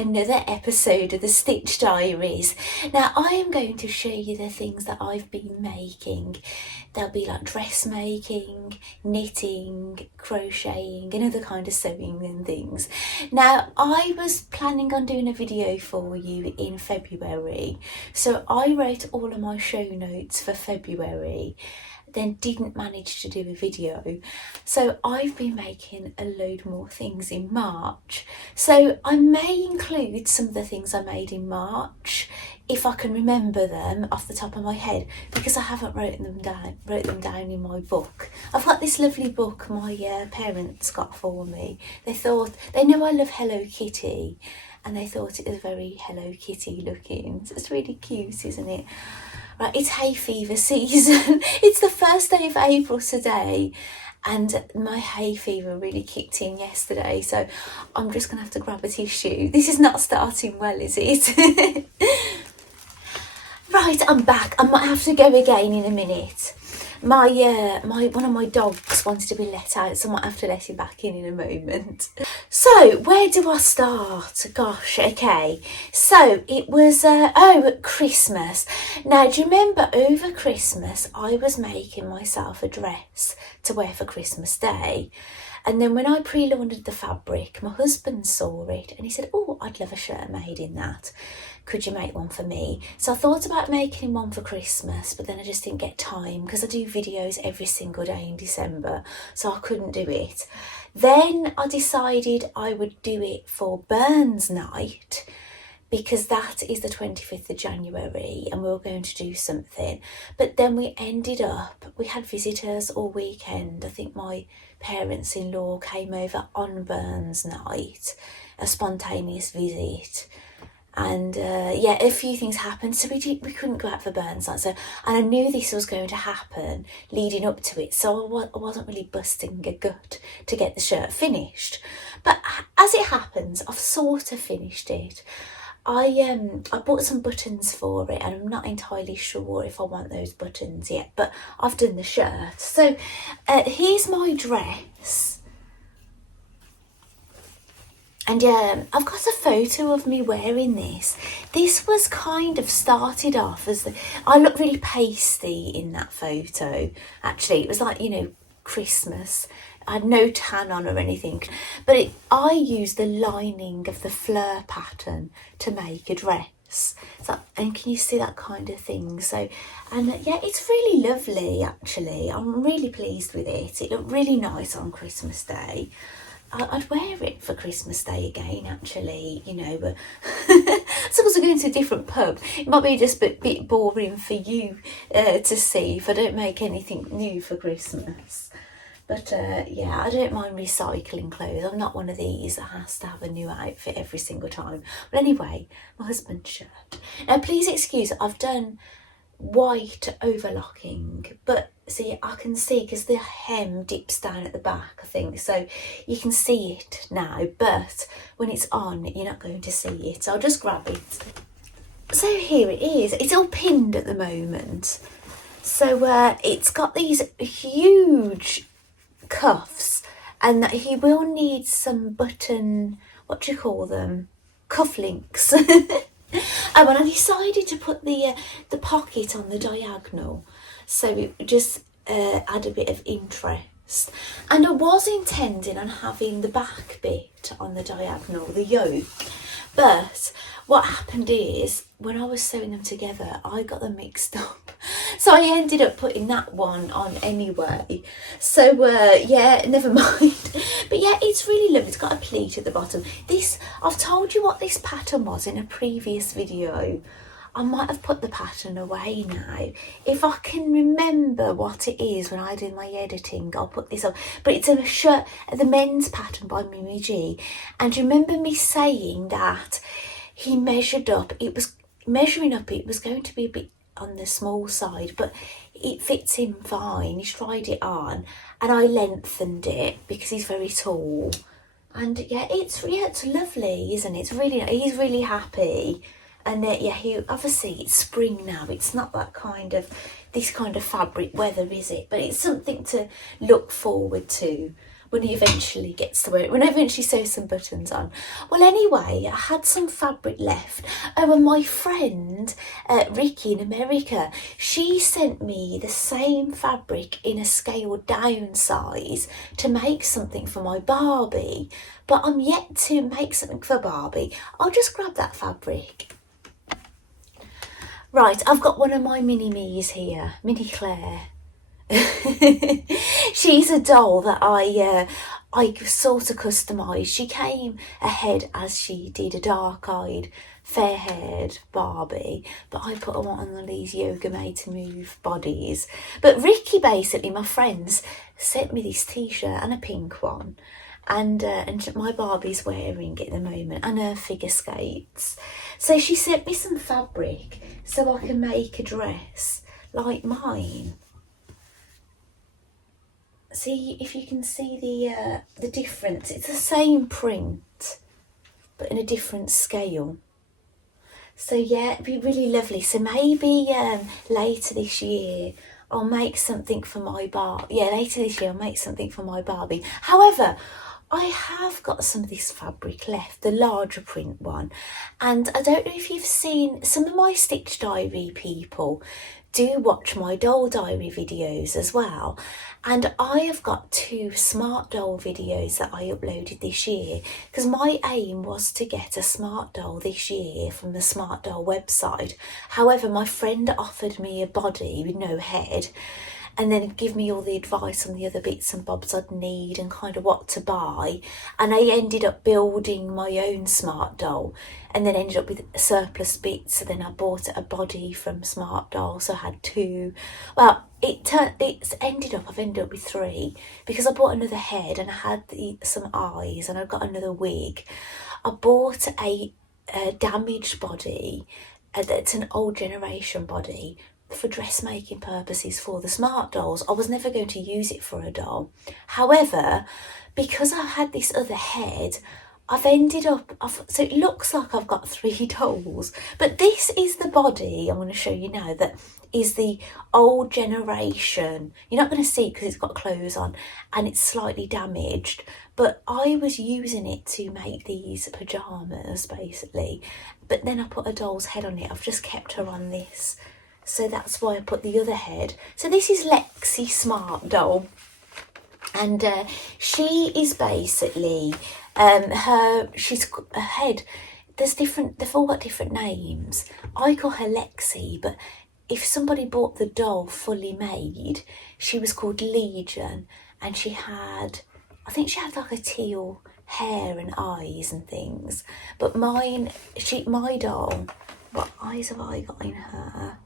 another episode of the Stitch Diaries. Now I am going to show you the things that I've been making. There'll be like dressmaking, knitting, crocheting and other kind of sewing and things. Now I was planning on doing a video for you in February, so I wrote all of my show notes for February, then didn't manage to do a video, so I've been making a load more things in March. So I may include some of the things I made in March if I can remember them off the top of my head, because I haven't wrote them down in my book. I've got this lovely book my parents got for me. They know I love Hello Kitty and they thought it was very Hello Kitty looking. So it's really cute, isn't it? Right, it's hay fever season. It's the first day of April today and my hay fever really kicked in yesterday, so I'm just gonna have to grab a tissue. This is not starting well, is it? Right, I'm back. I might have to go again in a minute. One of my dogs wanted to be let out, so I might have to let him back in a moment. So where do I start? Gosh, okay. So it was Christmas. Now, do you remember over Christmas I was making myself a dress to wear for Christmas Day? And then when I pre-laundered the fabric, my husband saw it and he said, "Oh, I'd love a shirt made in that. Could you make one for me?" So I thought about making one for Christmas, but then I just didn't get time because I do videos every single day in December, so I couldn't do it. Then I decided I would do it for Burns Night, because that is the 25th of January and we were going to do something. But then we had visitors all weekend. I think my parents-in-law came over on Burns Night, a spontaneous visit. And a few things happened, so we couldn't go out for Burns Night. And I knew this was going to happen leading up to it, so I wasn't really busting a gut to get the shirt finished. But as it happens, I've sort of finished it. I bought some buttons for it and I'm not entirely sure if I want those buttons yet, but I've done the shirt. So here's my dress. And I've got a photo of me wearing this. This was kind of started off as I look really pasty in that photo. Actually, it was like, Christmas. I had no tan on or anything, but I used the lining of the fleur pattern to make a dress. So, and can you see that kind of thing? So, and it's really lovely actually. I'm really pleased with it. It looked really nice on Christmas Day. I'd wear it for Christmas Day again, actually, but suppose we're going to a different pub. It might be just a bit boring for you to see if I don't make anything new for Christmas. But I don't mind recycling clothes. I'm not one of these that has to have a new outfit every single time. But anyway, my husband's shirt. Now, please excuse, I've done white overlocking, but see, I can see because the hem dips down at the back, I think, so you can see it now, but when it's on you're not going to see it, so I'll just grab it. So here it is. It's all pinned at the moment, so it's got these huge cuffs, and that he will need some button, what do you call them, cufflinks. And when I decided to put the pocket on the diagonal, so it would just add a bit of interest. And I was intending on having the back bit on the diagonal, the yoke, but what happened is when I was sewing them together I got them mixed up, so I ended up putting that one on anyway. So never mind. But it's really lovely. It's got a pleat at the bottom. I've told you what this pattern was in a previous video. I might have put the pattern away now. If I can remember what it is when I do my editing, I'll put this up. But it's a shirt, the men's pattern by Mimi G. And do you remember me saying that he measured up? It was measuring up. It was going to be a bit on the small side, but it fits him fine. He's tried it on, and I lengthened it because he's very tall. And it's lovely, isn't it? It's really, he's really happy. And he obviously, it's spring now. It's not this kind of fabric weather, is it? But it's something to look forward to when he eventually gets to it, when I eventually sew some buttons on. Well, anyway, I had some fabric left. Oh, and my friend Ricky in America, she sent me the same fabric in a scaled down size to make something for my Barbie, but I'm yet to make something for Barbie. I'll just grab that fabric. Right, I've got one of my mini-me's here, Mini Claire. She's a doll that I sort of customised. She came ahead as she did a dark-eyed, fair-haired Barbie, but I put her on one of these yoga made to move bodies. But Ricky, basically, my friends, sent me this t-shirt and a pink one, and my Barbie's wearing it at the moment, and her figure skates. So she sent me some fabric so I can make a dress like mine. See if you can see the difference. It's the same print, but in a different scale. So yeah, it'd be really lovely. So maybe later this year I'll make something for my Barbie. Yeah, later this year I'll make something for my Barbie. However, I have got some of this fabric left, the larger print one. And I don't know if you've seen some of my Stitch Diary people do watch my doll diary videos as well, and I have got 2 smart doll videos that I uploaded this year, because my aim was to get a smart doll this year from the smart doll website. However, my friend offered me a body with no head, and then give me all the advice on the other bits and bobs I'd need and kind of what to buy. And I ended up building my own smart doll, and then ended up with surplus bits. So then I bought a body from Smart Doll, so I had 2. Well, I've ended up with 3, because I bought another head and I had some eyes, and I got another wig. I bought a damaged body, that's an old generation body, for dressmaking purposes for the smart dolls. I was never going to use it for a doll. However, because I had this other head, I've ended up, so it looks like I've got 3 dolls, but this is the body I'm going to show you now that is the old generation. You're not going to see it because it's got clothes on and it's slightly damaged, but I was using it to make these pyjamas basically, but then I put a doll's head on it. I've just kept her on this. So that's why I put the other head. So this is Lexi Smart Doll. And she is basically, her head, they've all got different names. I call her Lexi, but if somebody bought the doll fully made, she was called Legion. And I think she had like a teal hair and eyes and things. But my doll, what eyes have I got in her?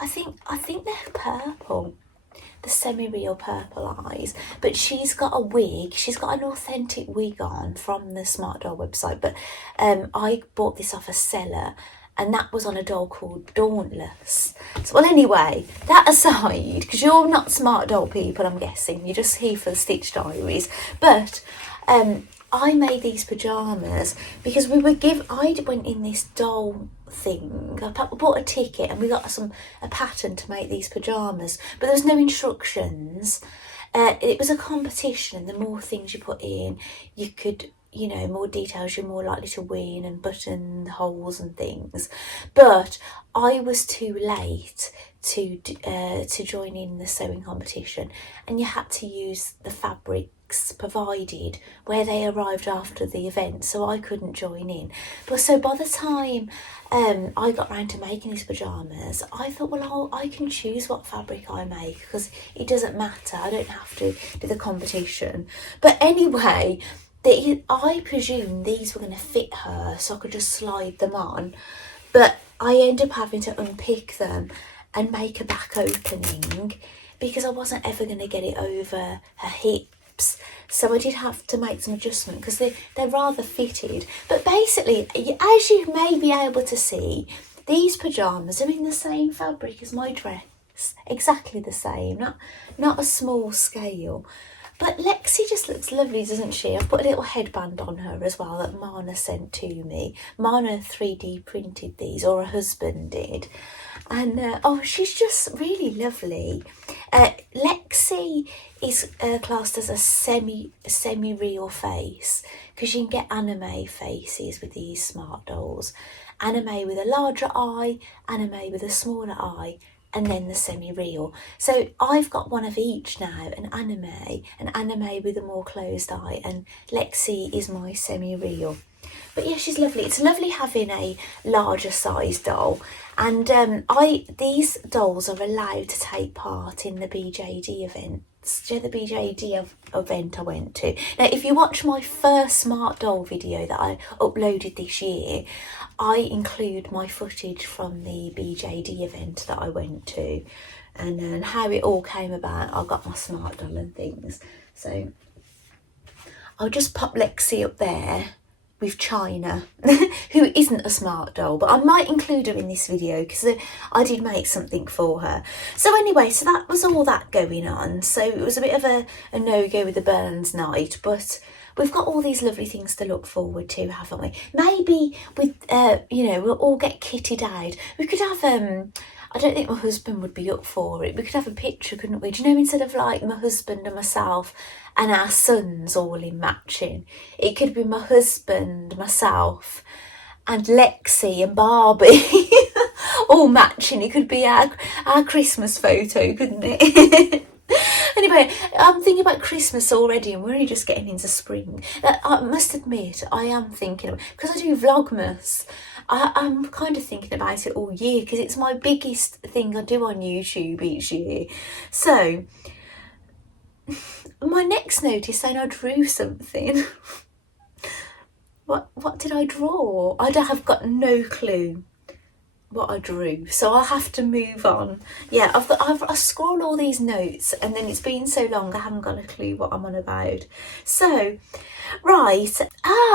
I think they're purple, the semi-real purple eyes, but she's got a wig. She's got an authentic wig on from the Smart Doll website, but I bought this off a seller, and that was on a doll called Dauntless. So, well, anyway, that aside, because you're not Smart Doll people, I'm guessing, you're just here for the Stitch Diaries, but I made these pyjamas because I went in this doll thing. I bought a ticket and we got a pattern to make these pyjamas, but there was no instructions. It was a competition, and the more things you put in, you could, more details, you're more likely to win, and button holes and things. But I was too late to join in the sewing competition, and you had to use the fabrics provided where they arrived after the event, so I couldn't join in. But so by the time I got round to making these pyjamas, I thought, well, I can choose what fabric I make because it doesn't matter, I don't have to do the competition. But anyway, I presumed these were going to fit her, so I could just slide them on, but I ended up having to unpick them and make a back opening because I wasn't ever going to get it over her hips. So I did have to make some adjustment because they're rather fitted. But basically, as you may be able to see, these pyjamas are in the same fabric as my dress, exactly the same, not a small scale. But Lexi just looks lovely, doesn't she? I've put a little headband on her as well that Mana sent to me. Mana 3D printed these, or her husband did. And, she's just really lovely. Lexi is classed as a semi-real face, because you can get anime faces with these smart dolls. Anime with a larger eye, anime with a smaller eye, and then the semi-real. So I've got one of each now, an anime with a more closed eye, and Lexi is my semi-real. But yeah, she's lovely. It's lovely having a larger size doll. And these dolls are allowed to take part in the BJD events. Do you know the BJD event I went to? Now, if you watch my first smart doll video that I uploaded this year, I include my footage from the BJD event that I went to, and how it all came about. I got my smart doll and things. So I'll just pop Lexi up there with China, who isn't a smart doll, but I might include her in this video because I did make something for her. So anyway, so that was all that going on. So it was a bit of a no-go with the Burns night, but we've got all these lovely things to look forward to, haven't we? Maybe with, we'll all get kitted out. We could have, I don't think my husband would be up for it. We could have a picture, couldn't we? Do you know, instead of like my husband and myself and our sons all in matching, it could be my husband, myself, and Lexi and Barbie all matching. It could be our Christmas photo, couldn't it? Anyway, I'm thinking about Christmas already, and we're only just getting into spring. I must admit, I am thinking, because I do Vlogmas, I'm kind of thinking about it all year, because it's my biggest thing I do on YouTube each year. So my next note is saying I drew something. What did I draw? I have got no clue what I drew, so I'll have to move on. Yeah, I scrolled all these notes, and then it's been so long I haven't got a clue what I'm on about. So right,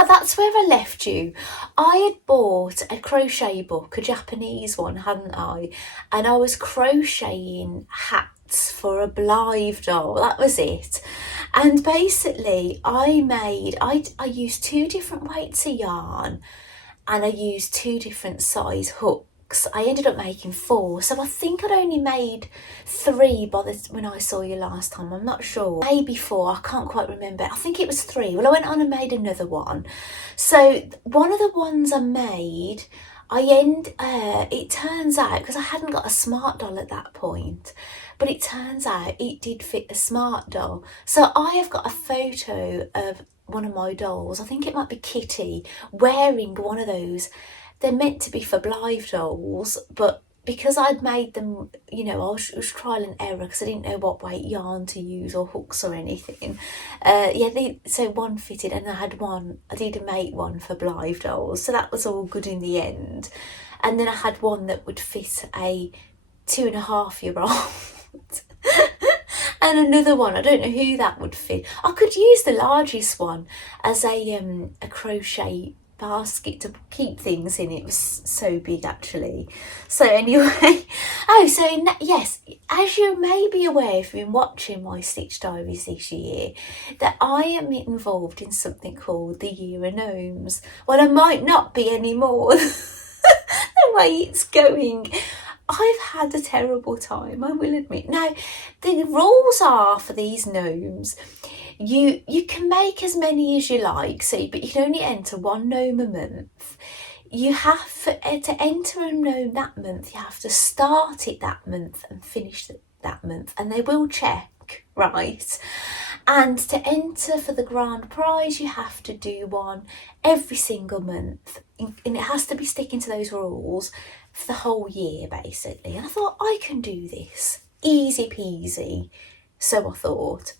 that's where I left you. I had bought a crochet book, a Japanese one, hadn't I? And I was crocheting hats for a Blythe doll. That was it. And basically I used 2 different weights of yarn, and I used 2 different size hooks. I ended up making 4, so I think I'd only made 3 when I saw you last time. I'm not sure, maybe 4, I can't quite remember. I think it was 3. Well, I went on and made another one. So one of the ones I made, it turns out, because I hadn't got a smart doll at that point, but it turns out it did fit a smart doll. So I have got a photo of one of my dolls, I think it might be Kitty, wearing one of those. They're meant to be for Blythe dolls, but because I'd made them, I was trial and error, because I didn't know what weight yarn to use or hooks or anything. So one fitted, and I did make one for Blythe dolls, so that was all good in the end. And then I had one that would fit a 2.5-year-old. And another one, I don't know who that would fit. I could use the largest one as a crochet basket to keep things in. It was so big, actually. So anyway, yes, as you may be aware if you've been watching my Stitch Diaries this year, that I am involved in something called the Year of Gnomes. Well, I might not be anymore. The way it's going, I've had a terrible time, I will admit. Now, the rules are for these gnomes, you can make as many as you like, but you can only enter 1 gnome a month. You have to enter a gnome that month, you have to start it that month and finish it that month, and they will check, right? And to enter for the grand prize, you have to do one every single month, and it has to be sticking to those rules for the whole year, basically. And I thought, I can do this, easy peasy. So I thought.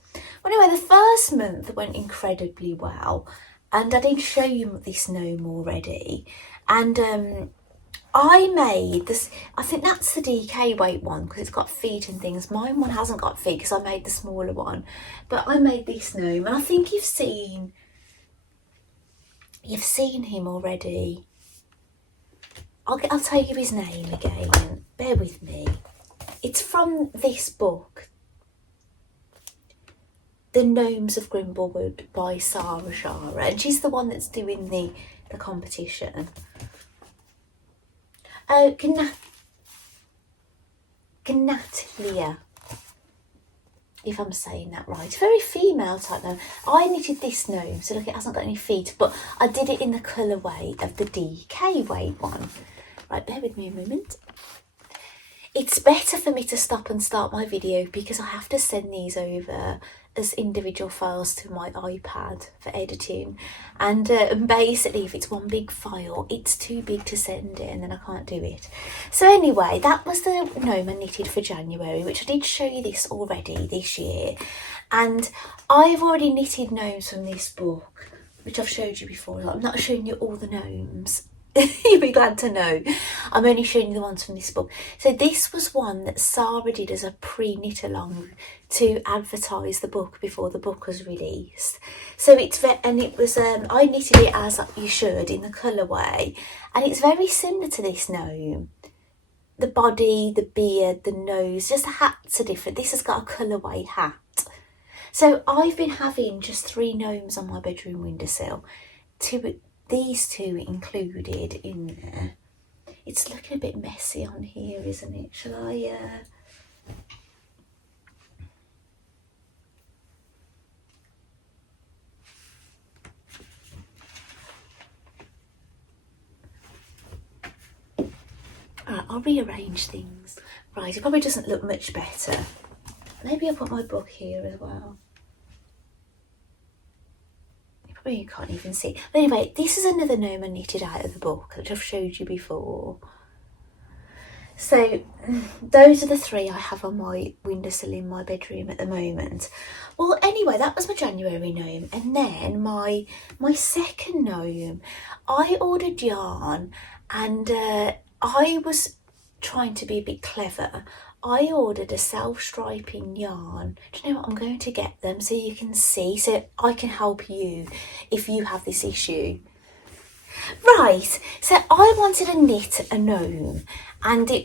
Well, anyway, the first month went incredibly well, and I did show you this gnome already. And I made this, I think that's the DK weight one, because it's got feet and things. Mine one hasn't got feet because I made the smaller one, but I made this gnome, and I think you've seen him already. I'll tell you his name again, bear with me. It's from this book, The Gnomes of Grimblewood by Sarah Shara, and she's the one that's doing the competition. Gnatlia. if I'm saying that right. It's a very female type gnome. I knitted this gnome, so look, it hasn't got any feet, but I did it in the colourway of the DK weight one. Right, bear with me a moment. It's better for me to stop and start my video because I have to send these over as individual files to my iPad for editing, and basically if it's one big file it's too big to send it and then I can't do it. So anyway, that was the gnome I knitted for January, which I did show you this already this year, and I've already knitted gnomes from this book which I've showed you before. I'm not showing you all the gnomes. You'll be glad to know I'm only showing you the ones from this book. So this was one that Sarah did as a pre-knit along to advertise the book before the book was released. So it was I knitted it as you should in the colourway, and it's very similar to this gnome. The body, the beard, the nose, just the hats are different. This has got a colourway hat. So I've been having just 3 gnomes on my bedroom windowsill. These 2 included in there. It's looking a bit messy on here, isn't it? Shall I... Alright, I'll rearrange things. Right, it probably doesn't look much better. Maybe I'll put my book here as well. You can't even see. But anyway, this is another gnome I knitted out of the book that I've showed you before. So those are the 3 I have on my windowsill in my bedroom at the moment. Well, anyway, that was my January gnome, and then my second gnome, I ordered yarn, and I was trying to be a bit clever. I ordered a self-striping yarn. Do you know what? I'm going to get them so you can see, so I can help you if you have this issue. Right, so I wanted to knit a gnome, and I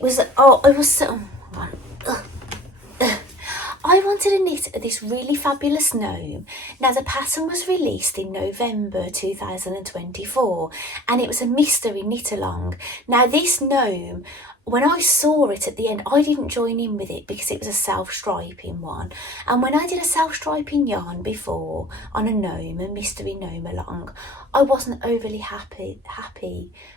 wanted to knit this really fabulous gnome. Now, the pattern was released in November 2024, and it was a mystery knit along. Now, this gnome, when I saw it at the end, I didn't join in with it because it was a self-striping one. And when I did a self-striping yarn before on a gnome, a mystery gnome along, I wasn't overly happy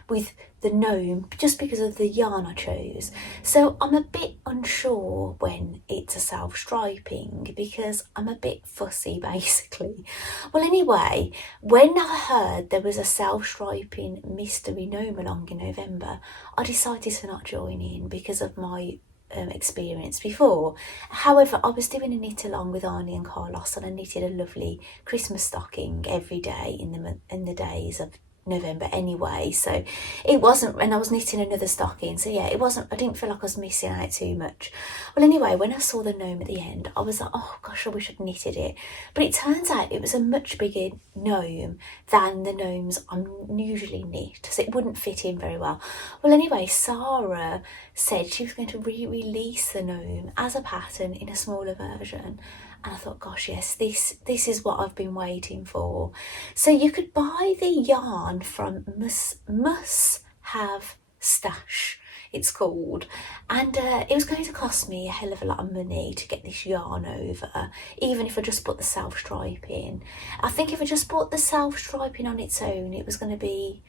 with the gnome just because of the yarn I chose. So I'm a bit unsure when it's a self-striping because I'm a bit fussy basically. Well, anyway, when I heard there was a self-striping mystery gnome along in November, I decided to not join in because of my experience before. However, I was doing a knit along with Arnie and Carlos, and I knitted a lovely Christmas stocking every day in the days of November anyway, so it wasn't, and I was knitting another stocking, so yeah, I didn't feel like I was missing out too much. Well, anyway, when I saw the gnome at the end, I was like, oh gosh, I wish I'd knitted it. But it turns out it was a much bigger gnome than the gnomes I'm usually knit, so it wouldn't fit in very well. Well, anyway, Sarah said she was going to re-release the gnome as a pattern in a smaller version. And I thought, gosh, yes, this is what I've been waiting for. So you could buy the yarn from Must Have Stash, it's called. And it was going to cost me a hell of a lot of money to get this yarn over, even if I just put the self-striping. I think if I just bought the self-striping on its own, it was going to be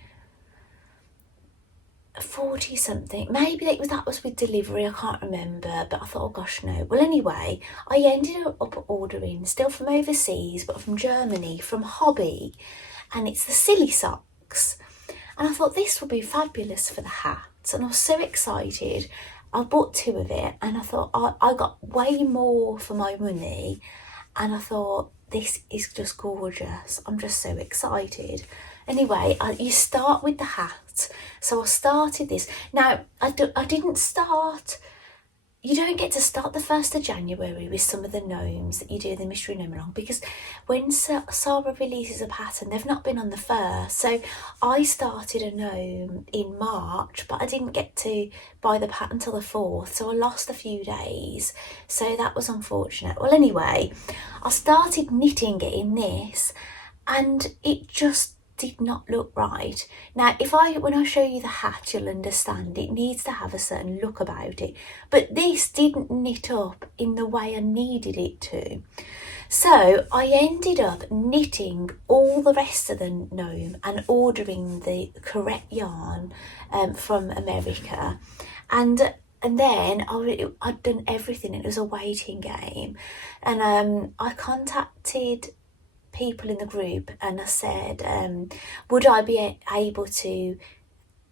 40 something. Maybe that was with delivery, I can't remember, but I thought, oh gosh, no. Well, anyway, I ended up ordering, still from overseas, but from Germany, from Hobby, and it's the silly socks. And I thought this would be fabulous for the hats, and I was so excited. I bought 2 of it, and I thought I got way more for my money, and I thought this is just gorgeous. I'm just so excited. Anyway, you start with the hat. So I started this. Now, I didn't start... You don't get to start the 1st of January with some of the gnomes that you do the mystery gnome along, because when Sarah releases a pattern, they've not been on the 1st. So I started a gnome in March, but I didn't get to buy the pattern till the 4th, so I lost a few days. So that was unfortunate. Well, anyway, I started knitting it in this, and it just did not look right. Now, when I show you the hat, you'll understand it needs to have a certain look about it. But this didn't knit up in the way I needed it to. So I ended up knitting all the rest of the gnome and ordering the correct yarn from America. And then I'd done everything. It was a waiting game. And I contacted people in the group and I said, would I be able to,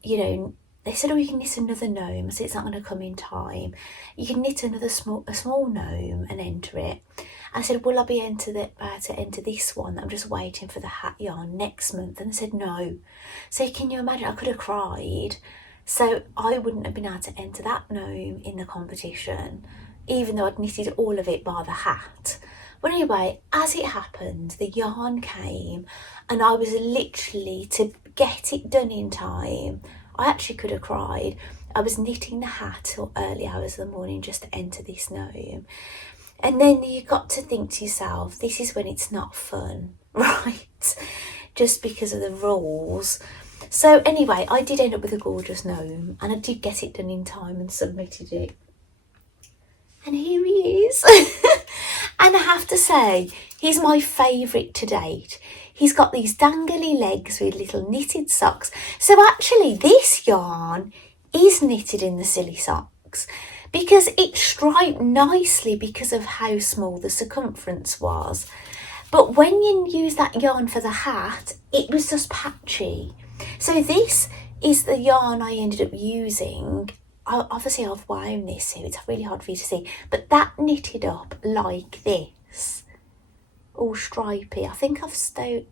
they said, oh, you can knit another gnome. I said, it's not going to come in time. You can knit a small gnome and enter it. I said, will I be able to enter this one? I'm just waiting for the hat yarn next month. And they said, no. So can you imagine? I could have cried. So I wouldn't have been able to enter that gnome in the competition, even though I'd knitted all of it by the hat. But anyway, as it happened, the yarn came and I was literally, to get it done in time, I actually could have cried. I was knitting the hat till early hours of the morning just to enter this gnome. And then you got to think to yourself, this is when it's not fun, right? Just because of the rules. So anyway, I did end up with a gorgeous gnome and I did get it done in time and submitted it. And here he is. And I have to say, he's my favourite to date. He's got these dangly legs with little knitted socks. So actually this yarn is knitted in the silly socks, because it's striped nicely because of how small the circumference was. But when you use that yarn for the hat, it was just patchy. So this is the yarn I ended up using. Obviously I've wound this, so it's really hard for you to see, but that knitted up like this, all stripy. I think I've sewn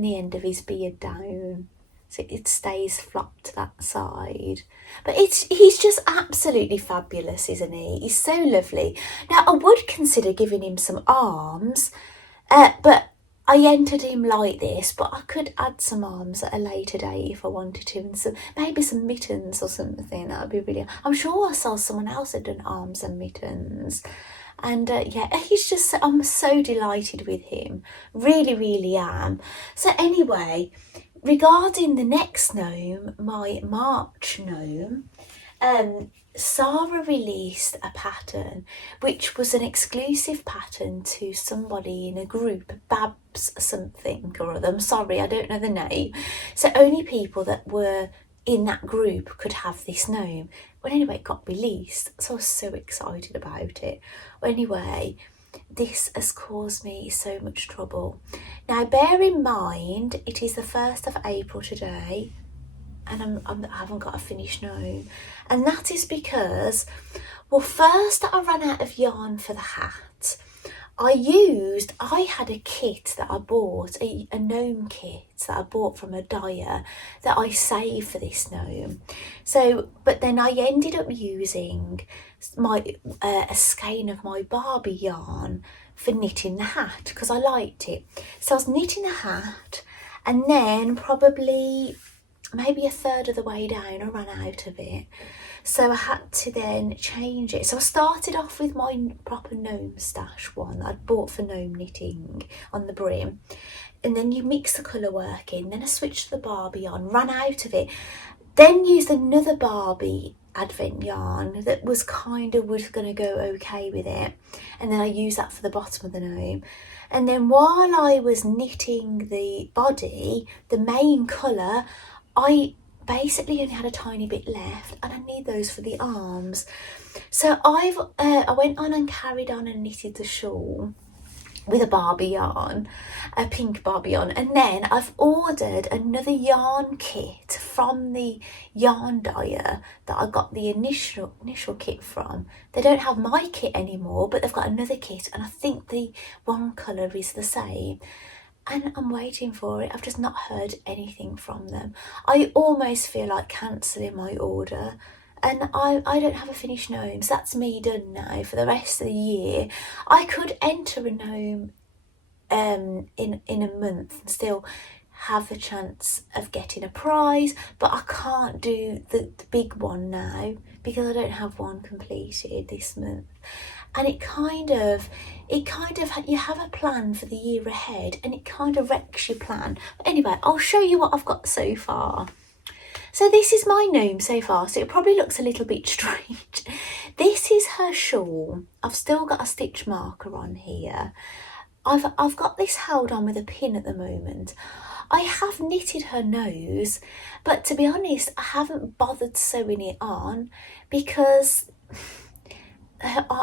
the end of his beard down so it stays flopped to that side. But he's just absolutely fabulous, isn't he? He's so lovely. Now I would consider giving him some arms, but I entered him like this, but I could add some arms at a later date if I wanted to, and maybe some mittens or something. That would be really. I'm sure I saw someone else had done arms and mittens, and yeah, I'm so delighted with him. Really, really am. So anyway, regarding the next gnome, my March gnome, Sarah released a pattern which was an exclusive pattern to somebody in a group, Babs something or other. I'm sorry, I don't know the name. So only people that were in that group could have this gnome. Well, anyway, it got released, so I was so excited about it. Well, anyway, this has caused me so much trouble. Now, bear in mind, it is the 1st of April today, and I haven't got a finished gnome. And that is because, well, first I ran out of yarn for the hat. I had a kit that I bought, a gnome kit that I bought from a dyer that I saved for this gnome. So, but then I ended up using a skein of my Barbie yarn for knitting the hat because I liked it. So I was knitting the hat, and then probably maybe a third of the way down I ran out of it. So I had to then change it. So I started off with my proper gnome stash one that I'd bought for gnome knitting on the brim. And then you mix the colour work in. Then I switched to the Barbie on, ran out of it. Then used another Barbie advent yarn that was going to go okay with it. And then I used that for the bottom of the gnome. And then while I was knitting the body, the main colour, I basically only had a tiny bit left, and I need those for the arms. So I went on and carried on and knitted the shawl with a Barbie yarn, a pink Barbie yarn, and then I've ordered another yarn kit from the yarn dyer that I got the initial kit from. They don't have my kit anymore, but they've got another kit, and I think the one colour is the same. And I'm waiting for it. I've just not heard anything from them. I almost feel like cancelling my order. And I don't have a finished gnome. So that's me done now for the rest of the year. I could enter a gnome in a month and still have a chance of getting a prize. But I can't do the big one now because I don't have one completed this month. and it kind of, you have a plan for the year ahead and it kind of wrecks your plan. But anyway, I'll show you what I've got so far. So this is my gnome so far, so it probably looks a little bit strange. This is her shawl. I've still got a stitch marker on here. I've got this held on with a pin at the moment. I have knitted her nose, but to be honest, I haven't bothered sewing it on because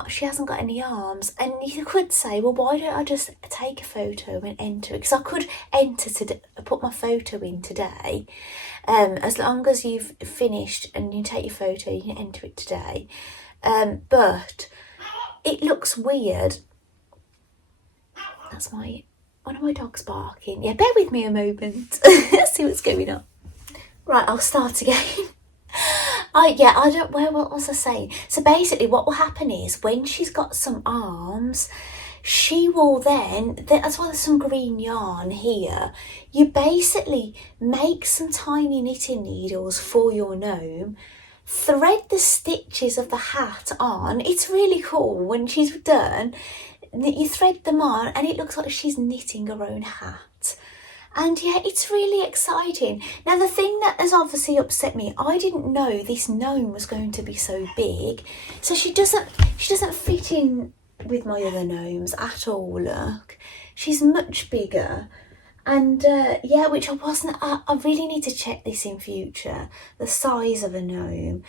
she hasn't got any arms. And you could say, well, why don't I just take a photo and enter it? Because I could put my photo in today. As long as you've finished and you take your photo, you can enter it today. But it looks weird. That's one of my dogs barking. Yeah, bear with me a moment. Let's see what's going on. Right, I'll start again. What was I saying? So basically what will happen is when she's got some arms, she will that's why there's some green yarn here. You basically make some tiny knitting needles for your gnome, thread the stitches of the hat on. It's really cool when she's done. You thread them on and it looks like she's knitting her own hat. And yeah, it's really exciting. Now, the thing that has obviously upset me, I didn't know this gnome was going to be so big. So she doesn't fit in with my other gnomes at all, look. She's much bigger. And yeah, which I really need to check this in future, the size of a gnome.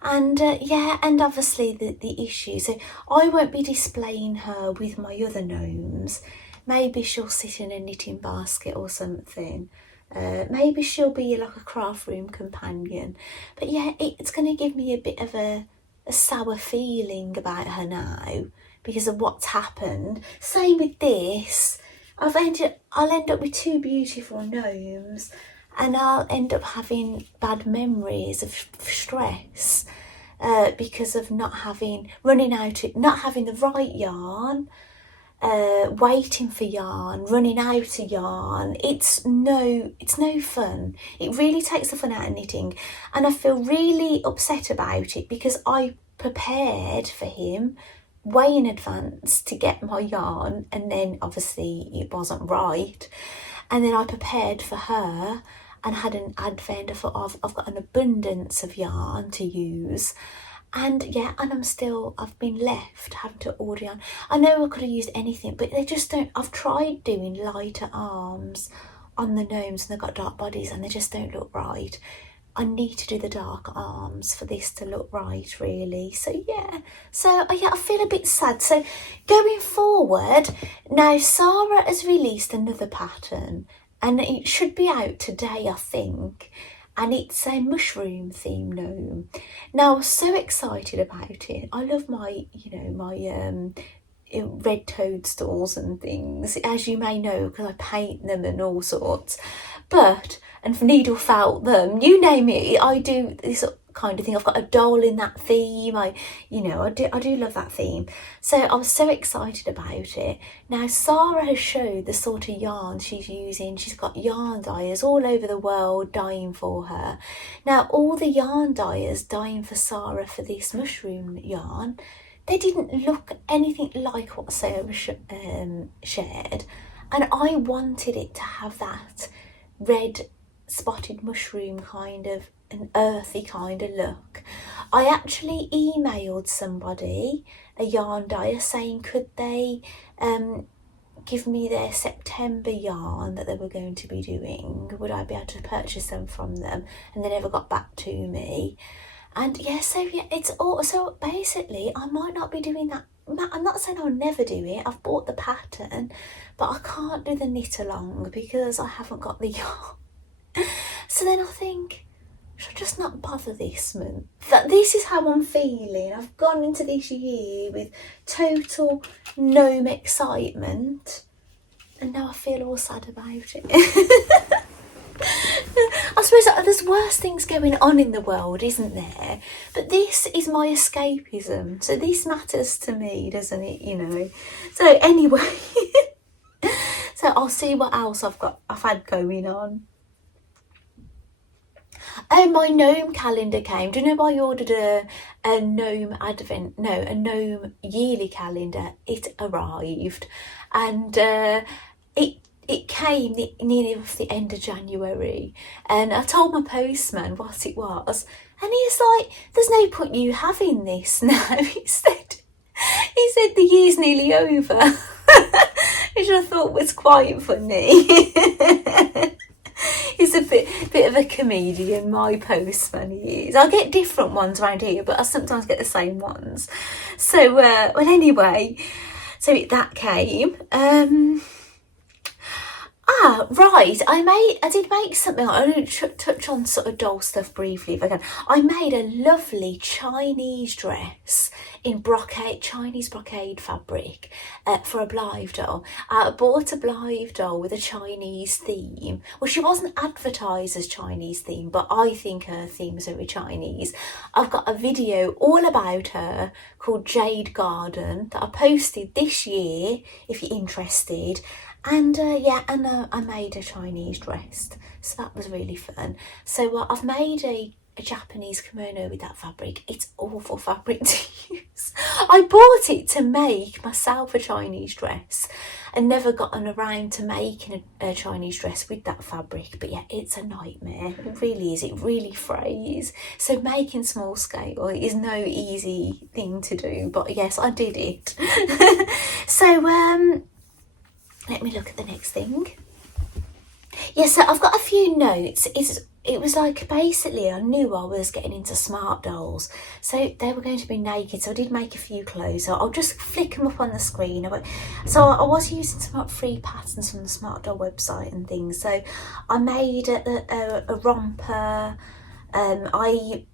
And yeah, and obviously the issue. So I won't be displaying her with my other gnomes. Maybe she'll sit in a knitting basket or something. Maybe she'll be like a craft room companion. But yeah, it's going to give me a bit of a sour feeling about her now because of what's happened. Same with this. I'll end up with two beautiful gnomes and I'll end up having bad memories of stress because of not having the right yarn. Waiting for yarn, running out of yarn. It's no fun. It really takes the fun out of knitting, and I feel really upset about it because I prepared for him way in advance to get my yarn, and then obviously it wasn't right, and then I prepared for her and had an advent. I thought I've got an abundance of yarn to use. And yeah, and I've been left having to order yarn. I know I could have used anything, but they just don't. I've tried doing lighter arms on the gnomes and they've got dark bodies and they just don't look right. I need to do the dark arms for this to look right, really. So yeah, I feel a bit sad. So going forward, now Sarah has released another pattern and it should be out today, I think. And it's a mushroom themed gnome. Now, I was so excited about it. I love my red toadstools and things, as you may know, because I paint them and all sorts. And needle felt them, you name it, I do this kind of thing. I've got a doll in that theme. I do love that theme. So I was so excited about it. Now Sarah has showed the sort of yarn she's using. She's got yarn dyers all over the world dyeing for her. Now all the yarn dyers dyeing for Sarah for this mushroom yarn, they didn't look anything like what Sarah shared, and I wanted it to have that red spotted mushroom kind of an earthy kind of look. I actually emailed somebody, a yarn dyer, saying could they give me their September yarn that they were going to be doing, would I be able to purchase them from them, and they never got back to me. And yeah, it's all, so basically I might not be doing that. I'm not saying I'll never do it. I've bought the pattern, but I can't do the knit along because I haven't got the yarn. So then I think, should I just not bother this month? This is how I'm feeling. I've gone into this year with total gnome excitement, and now I feel all sad about it. I suppose there's worse things going on in the world, isn't there? But this is my escapism, so this matters to me, doesn't it? So anyway, so I'll see what else I've had going on. Oh, my gnome calendar came. Do you know I ordered a gnome yearly calendar? It arrived, and it came nearly off the end of January, and I told my postman what it was, and he's like, "There's no point you having this now." He said the year's nearly over, which I thought was quite funny. He's a bit of a comedian, my postman he is. I get different ones around here, but I sometimes get the same ones. So, well, anyway, so that came. Right. I did make something. I don't touch on sort of doll stuff briefly if I can. I made a lovely Chinese dress in Chinese brocade fabric for a Blythe doll. I bought a Blythe doll with a Chinese theme. Well, she wasn't advertised as Chinese theme, but I think her theme is very Chinese. I've got a video all about her called Jade Garden that I posted this year if you're interested. And I made a Chinese dress, so that was really fun. So I've made a Japanese kimono with that fabric. It's awful fabric to use. I bought it to make myself a Chinese dress and never gotten around to making a Chinese dress with that fabric. But yeah, it's a nightmare. It really is. It really frays. So making small scale is no easy thing to do. But yes, I did it. So let me look at the next thing. Yes, so I've got a few notes. It was like basically I knew I was getting into smart dolls, so they were going to be naked. So I did make a few clothes. So I'll just flick them up on the screen. So I was using some free patterns from the Smart Doll website and things. So I made a romper. I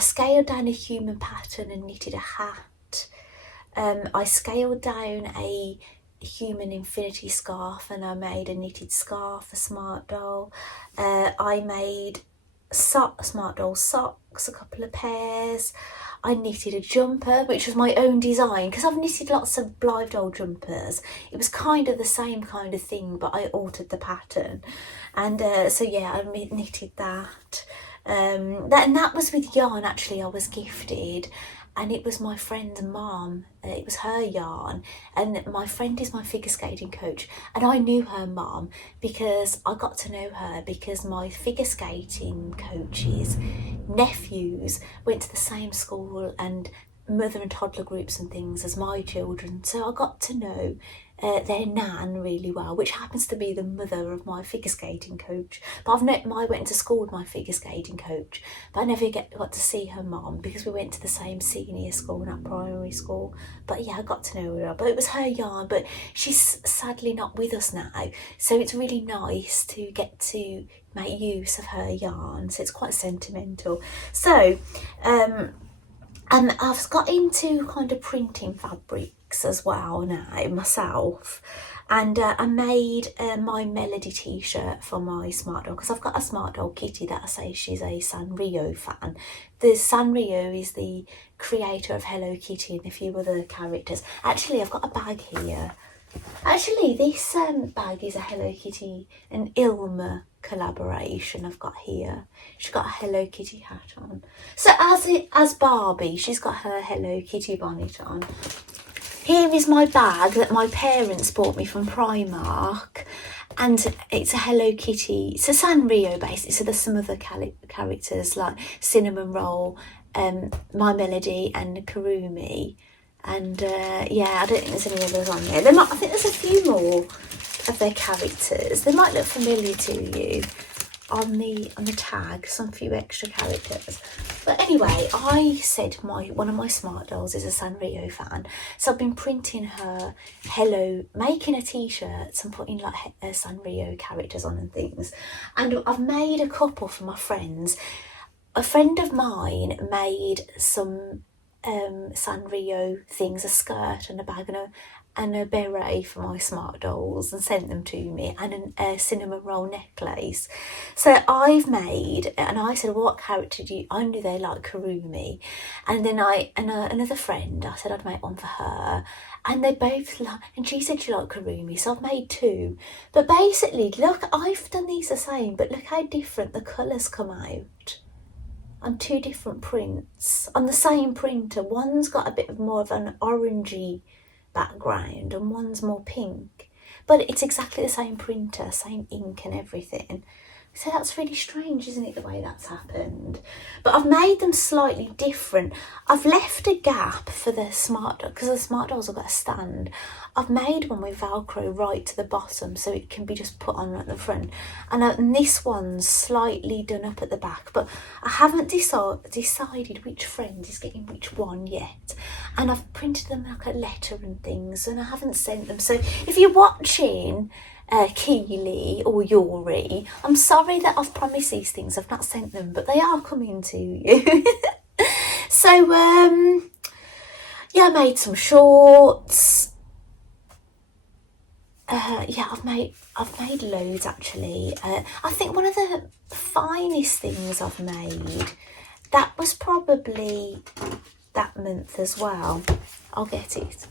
scaled down a human pattern and knitted a hat. I scaled down a human infinity scarf and I made a knitted scarf for Smart Doll. I made Smart Doll socks, a couple of pairs. I knitted a jumper, which was my own design, because I've knitted lots of Blythe Doll jumpers. It was kind of the same kind of thing, but I altered the pattern. And so yeah, I knitted that. And that was with yarn, actually, I was gifted. And it was my friend's mum. It was her yarn, and my friend is my figure skating coach, and I knew her mum because I got to know her because my figure skating coach's nephews went to the same school and mother and toddler groups and things as my children, so I got to know their nan really well, which happens to be the mother of my figure skating coach. But I went to school with my figure skating coach, but I never got to see her mum because we went to the same senior school, not primary school. But yeah, I got to know her. But it was her yarn, but she's sadly not with us now, so it's really nice to get to make use of her yarn. So it's quite sentimental. So I've got into kind of printing fabrics as well now myself, and I made my Melody t-shirt for my Smart Doll because I've got a Smart Doll kitty that I say she's a Sanrio fan. The Sanrio is the creator of Hello Kitty and a few other characters. Actually, I've got a bag here. Actually, this bag is a Hello Kitty and Ilma collaboration I've got here. She's got a Hello Kitty hat on. So as Barbie, she's got her Hello Kitty bonnet on. Here is my bag that my parents bought me from Primark, and it's a Hello Kitty. It's a Sanrio basically, so there's some other characters like Cinnamon Roll, My Melody and Kurumi. And yeah, I don't think there's any others on there. I think there's a few more of their characters. They might look familiar to you on the tag, some few extra characters. But anyway, I said one of my Smart Dolls is a Sanrio fan, so I've been printing her making her t-shirts and putting like Sanrio characters on and things. And I've made a couple for my friends. A friend of mine made some Sanrio things, a skirt and a bag and a beret for my smart dolls, and sent them to me, and a cinnamon roll necklace. So I've made, and I said, what character do you, I knew they like Karumi, and then another friend, I said I'd make one for her, and they both like, and she said she liked Karumi, so I've made two. But basically, look, I've done these the same, but look how different the colours come out on two different prints on the same printer. One's got a bit of more of an orangey background and one's more pink, but it's exactly the same printer, same ink and everything. So that's really strange, isn't it, the way that's happened? But I've made them slightly different. I've left a gap for the smart doll, because the smart dolls have got a stand. I've made one with Velcro right to the bottom so it can be just put on at the front. And this one's slightly done up at the back, but I haven't decided which friend is getting which one yet. And I've printed them like a letter and things, and I haven't sent them. So if you're watching, Keely or Yuri, I'm sorry that I've promised these things, I've not sent them, but they are coming to you. So yeah, I made some shorts. Yeah, I've made loads actually. I think one of the finest things I've made, that was probably that month as well. I'll get it.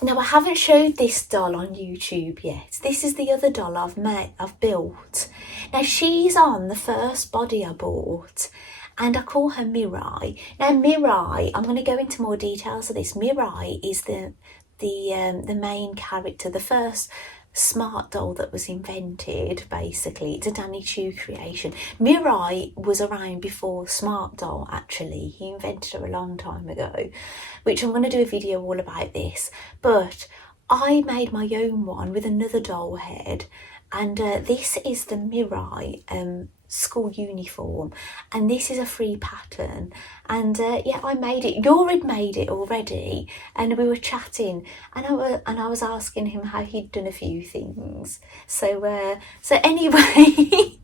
Now, I haven't showed this doll on YouTube yet. This is the other doll I've built. Now, she's on the first body I bought, and I call her Mirai. Now, Mirai, I'm going to go into more details of this. Mirai is the main character, the first smart doll that was invented, basically. It's a Danny Chu creation. Mirai was around before smart doll, actually. He invented her a long time ago, which I'm going to do a video all about this. But I made my own one with another doll head, and this is the Mirai school uniform, and this is a free pattern. And yeah, I made it. Yuri had made it already, and we were chatting, and I was asking him how he'd done a few things. So anyway,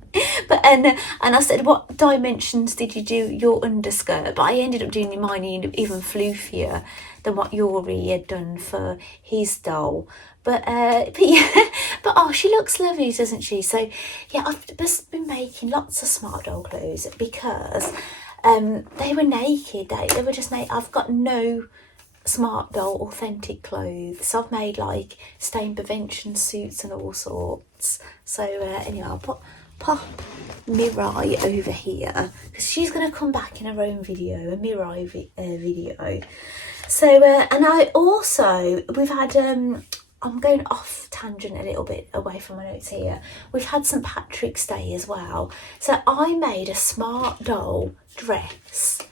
but and I said, what dimensions did you do your underskirt? But I ended up doing mine even floofier than what Yuri had done for his doll. But yeah, but oh, she looks lovely, doesn't she? So yeah, I've just been making lots of smart doll clothes because they were naked. They were just naked. I've got no smart doll authentic clothes, so I've made like stain prevention suits and all sorts. So anyway, I'll pop Mirai over here because she's going to come back in her own video, a Mirai video. So and I also, we've had I'm going off tangent a little bit away from my notes here. We've had St. Patrick's Day as well. So I made a smart doll dress.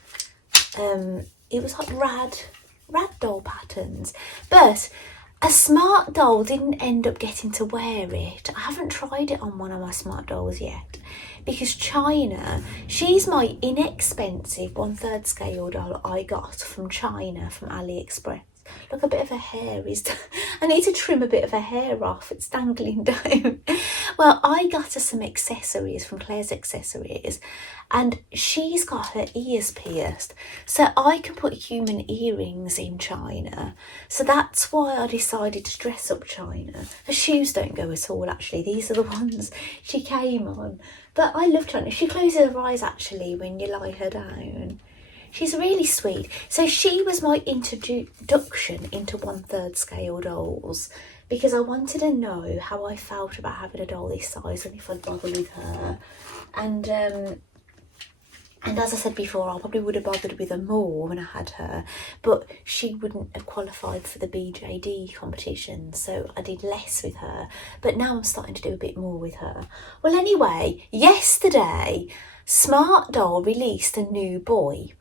It was like rad doll patterns. But a smart doll didn't end up getting to wear it. I haven't tried it on one of my smart dolls yet. Because China, she's my inexpensive 1/3 scale doll I got from China, from AliExpress. Look, a bit of her hair is... I need to trim a bit of her hair off. It's dangling down. Well, I got her some accessories from Claire's Accessories, and she's got her ears pierced. So I can put human earrings in China. So that's why I decided to dress up China. Her shoes don't go at all, actually. These are the ones she came on. But I love China. She closes her eyes, actually, when you lie her down. She's really sweet. So she was my introduction into 1/3 scale dolls, because I wanted to know how I felt about having a doll this size and if I'd bother with her. And as I said before, I probably would have bothered with her more when I had her, but she wouldn't have qualified for the BJD competition, so I did less with her. But now I'm starting to do a bit more with her. Well, anyway, yesterday, Smart Doll released a new boy.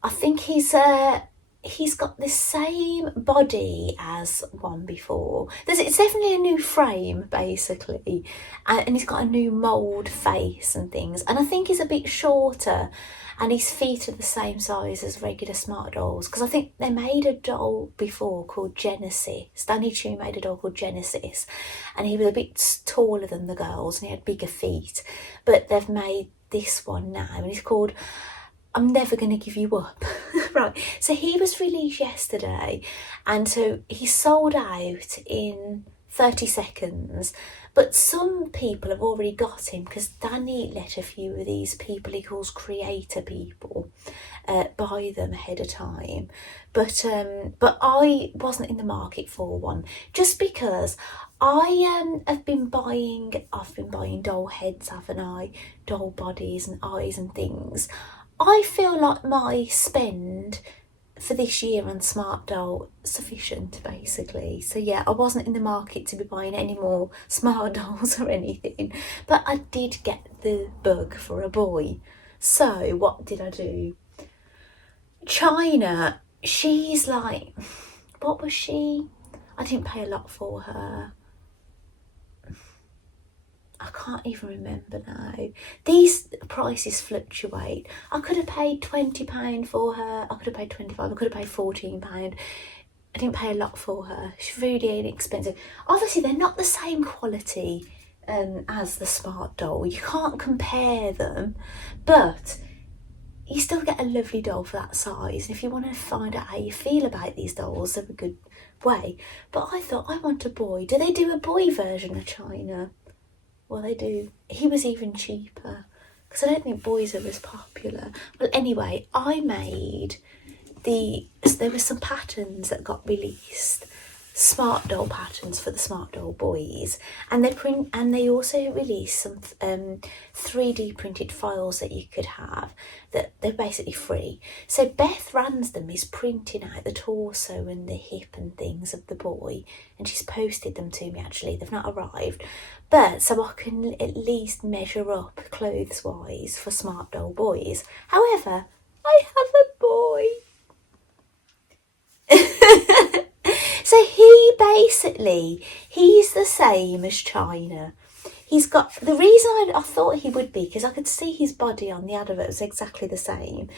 I think he's got the same body as one before. It's definitely a new frame, basically, and he's got a new mould face and things. And I think he's a bit shorter, and his feet are the same size as regular Smart Dolls, because I think they made a doll before called Genesis. Danny Chu made a doll called Genesis, and he was a bit taller than the girls, and he had bigger feet. But they've made this one now, and it's called I'm never going to give you up. Right, so he was released yesterday, and so he sold out in 30 seconds. But some people have already got him because Danny let a few of these people he calls creator people buy them ahead of time. But I wasn't in the market for one, just because I've been buying doll heads, haven't I? Doll bodies and eyes and things. I feel like my spend for this year on Smart Doll sufficient, basically. So yeah, I wasn't in the market to be buying any more Smart Dolls or anything, but I did get the bug for a boy. So what did I do? China, she's like, what was she? I didn't pay a lot for her. I can't even remember now. These prices fluctuate. I could have paid £20 for her. I could have paid 25. I could have paid £14. I didn't pay a lot for her. She's really inexpensive. Obviously, they're not the same quality as the Smart Doll. You can't compare them, but you still get a lovely doll for that size. And if you want to find out how you feel about these dolls, they're a good way. But I thought, I want a boy. Do they do a boy version of China? Well, they do. He was even cheaper because I don't think boys are as popular. Well, anyway, I made there were some patterns that got released, Smart Doll patterns for the Smart Doll boys, and they also released some 3D printed files that you could have that they're basically free. So Beth Ransdom is printing out the torso and the hip and things of the boy, and she's posted them to me. Actually, they've not arrived, but so I can at least measure up clothes wise for Smart Doll boys. However, I have a boy. So he's the same as China. He's got, the reason I thought he would be, because I could see his body on the advert was exactly the same.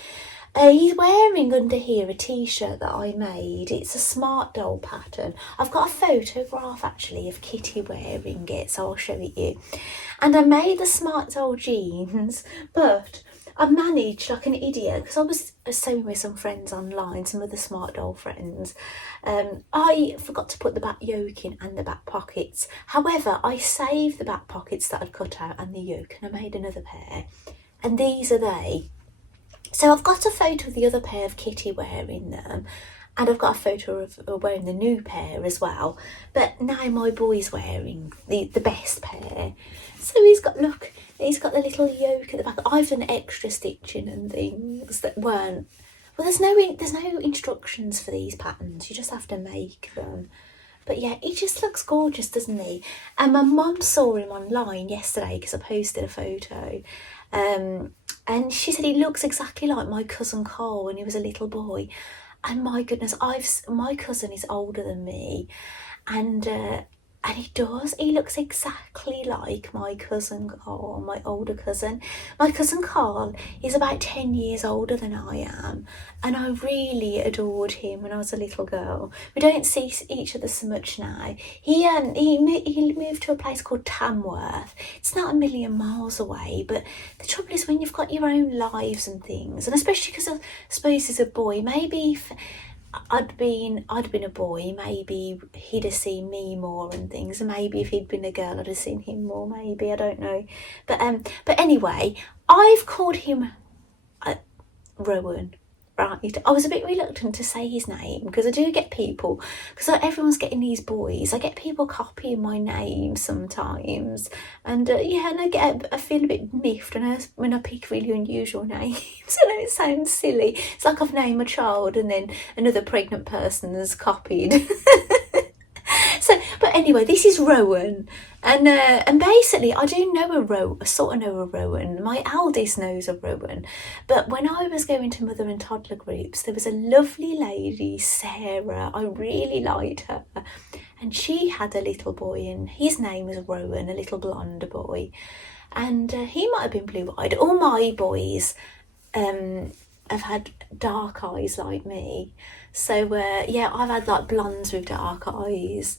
He's wearing under here a t-shirt that I made. It's a Smart Doll pattern. I've got a photograph actually of Kitty wearing it, so I'll show it you. And I made the Smart Doll jeans, but I managed like an idiot, because I was sewing with some friends online, some other Smart Doll friends. I forgot to put the back yoke in and the back pockets. However, I saved the back pockets that I'd cut out and the yoke, and I made another pair. And these are they. So I've got a photo of the other pair of Kitty wearing them, and I've got a photo of wearing the new pair as well. But now my boy's wearing the best pair. So he's got the little yoke at the back. I've done extra stitching and things that weren't. Well, there's no instructions for these patterns. You just have to make them. But yeah, he just looks gorgeous, doesn't he? And my mum saw him online yesterday because I posted a photo. And she said he looks exactly like my cousin Carl when he was a little boy. And my goodness, my cousin is older than me, and he looks exactly like my cousin Carl, my older cousin. My cousin Carl is about 10 years older than I am, and I really adored him when I was a little girl. We don't see each other so much now. He moved to a place called Tamworth. It's not a million miles away, but the trouble is when you've got your own lives and things, and especially because I suppose he's a boy, maybe if I'd been a boy, maybe he'd have seen me more and things, and maybe if he'd been a girl I'd have seen him more, maybe, I don't know. But anyway, I've called him Rowan. Right, I was a bit reluctant to say his name because I do get people, because everyone's getting these boys, I get people copying my name sometimes, and and I feel a bit miffed when I pick really unusual names. I know it sounds silly. It's like I've named a child and then another pregnant person has copied. But anyway, this is Rowan, and basically I do know I sort of know a Rowan. My eldest knows a Rowan, but when I was going to mother and toddler groups, there was a lovely lady, Sarah. I really liked her, and she had a little boy, and his name was Rowan, a little blonde boy, and he might have been blue-eyed. All my boys have had dark eyes like me, so I've had like blondes with dark eyes.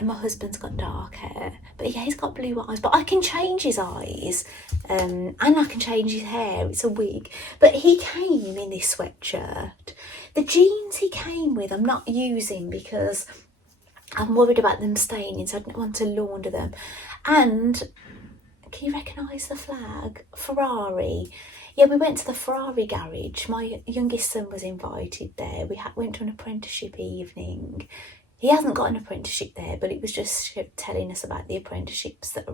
and my husband's got dark hair, but yeah, he's got blue eyes, but I can change his eyes, and I can change his hair. It's a wig. But he came in this sweatshirt. The jeans he came with I'm not using because I'm worried about them staining, so I don't want to launder them. And can you recognise the flag? Ferrari. Yeah, we went to the Ferrari garage. My youngest son was invited there. We went to an apprenticeship evening. He hasn't got an apprenticeship there, but it was just telling us about the apprenticeships that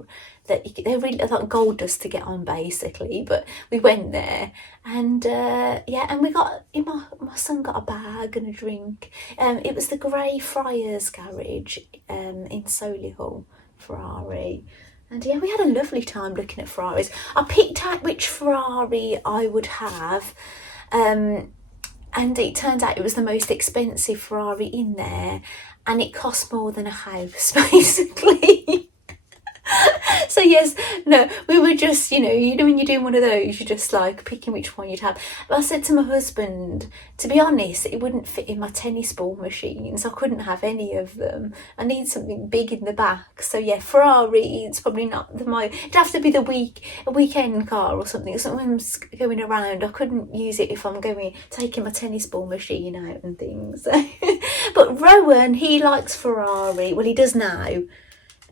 they're really like gold dust to get on, basically. But we went there, and yeah, and we got my son got a bag and a drink. It was the Grey Friars garage in Solihull, Ferrari. And yeah, we had a lovely time looking at Ferraris. I picked out which Ferrari I would have, and it turned out it was the most expensive Ferrari in there, and it cost more than a house, basically. So yes, no, we were just, you know, when you're doing one of those, you're just like picking which one you'd have. But I said to my husband, to be honest, it wouldn't fit in my tennis ball machines. I couldn't have any of them. I need something big in the back. So yeah, Ferrari, it's probably not it'd have to be a weekend car or something. Sometimes going around, I couldn't use it if I'm taking my tennis ball machine out and things. But Rowan, he likes Ferrari. Well, he does now.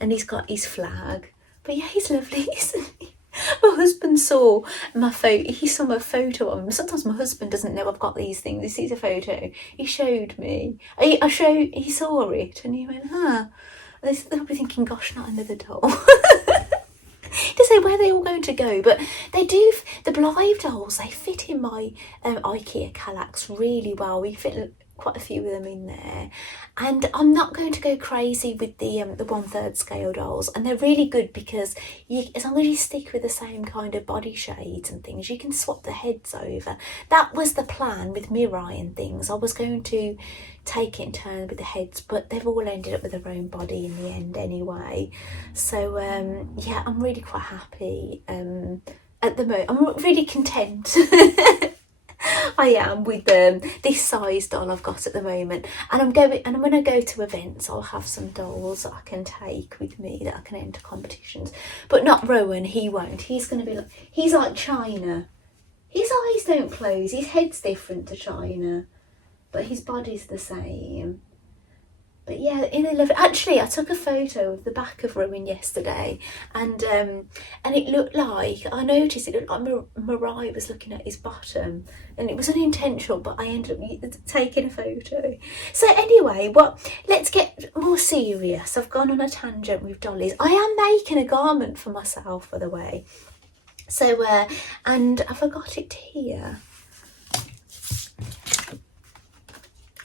And he's got his flag. But yeah, he's lovely, isn't he? My husband saw my photo. He saw my photo of him. Sometimes my husband doesn't know I've got these things. He sees a photo. He showed me. He saw it and he went, huh. They'll be thinking, gosh, not another doll. To say where they all going to go, but they do. The Blythe dolls, they fit in my IKEA Kallax really well. We fit quite a few of them in there, and I'm not going to go crazy with the 1/3 scale dolls, and they're really good because as long as you stick with the same kind of body shades and things, you can swap the heads over. That was the plan with Mirai and things. I was going to take it in turn with the heads, but they've all ended up with their own body in the end anyway. So yeah, I'm really quite happy at the moment. I'm really content. I am with this size doll I've got at the moment, and when I go to events, I'll have some dolls that I can take with me that I can enter competitions. But not Rowan, he won't. He's going to be he's like China. His eyes don't close. His head's different to China, but his body's the same. But yeah, actually, I took a photo of the back of Rowan yesterday, and it looked like, I noticed it looked like Mariah was looking at his bottom, and it was unintentional, but I ended up taking a photo. So anyway, let's get more serious. I've gone on a tangent with dollies. I am making a garment for myself, by the way. So, and I forgot it here.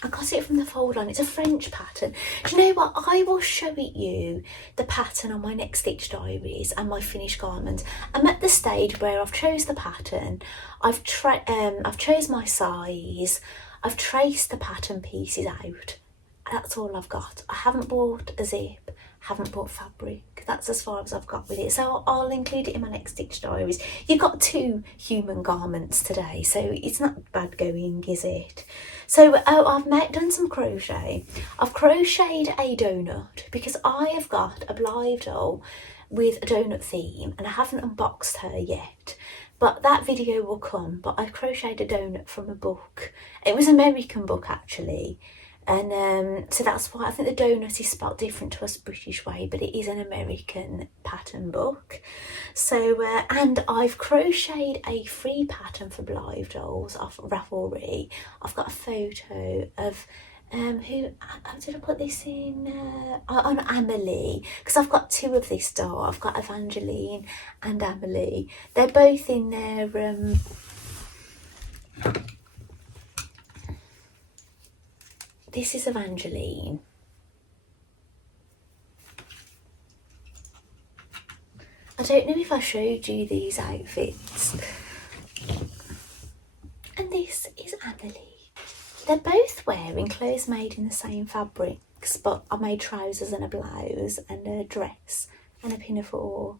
I got it from the fold line. It's a French pattern. Do you know what? I will show you the pattern on my next stitch diaries and my finished garments. I'm at the stage where I've chose the pattern. I've chose my size. I've traced the pattern pieces out. That's all I've got. I haven't bought a zip. Haven't bought fabric. That's as far as I've got with it. So I'll include it in my next stitch diaries. You've got 2 human garments today, so it's not bad going, is it? So I've done some crochet. I've crocheted a donut because I have got a Blythe doll with a donut theme, and I haven't unboxed her yet. But that video will come. But I crocheted a donut from a book. It was an American book, actually. And so that's why I think the donut is spelled different to us British way, but it is an American pattern book. So, and I've crocheted a free pattern for Blythe dolls off Ravelry. I've got a photo of, who did I put this in? On Amelie, because I've got 2 of this doll. I've got Evangeline and Amelie. They're both in their, this is Evangeline. I don't know if I showed you these outfits. And this is Amelie. They're both wearing clothes made in the same fabrics, but I made trousers and a blouse and a dress and a pinafore.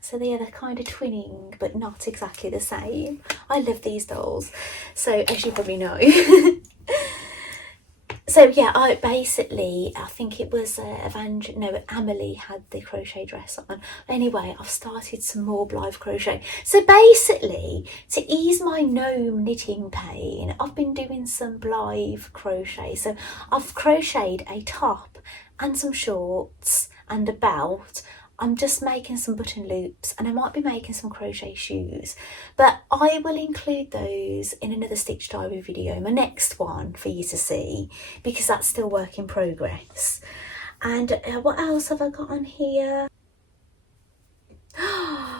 So they're kind of twinning, but not exactly the same. I love these dolls. So as you probably know. So yeah, I think it was Amelie had the crochet dress on. Anyway, I've started some more Blythe crochet. So basically, to ease my gnome knitting pain, I've been doing some Blythe crochet. So I've crocheted a top and some shorts and a belt. I'm just making some button loops, and I might be making some crochet shoes, but I will include those in another Stitch Diary video, my next one, for you to see, because that's still work in progress. And what else have I got on here?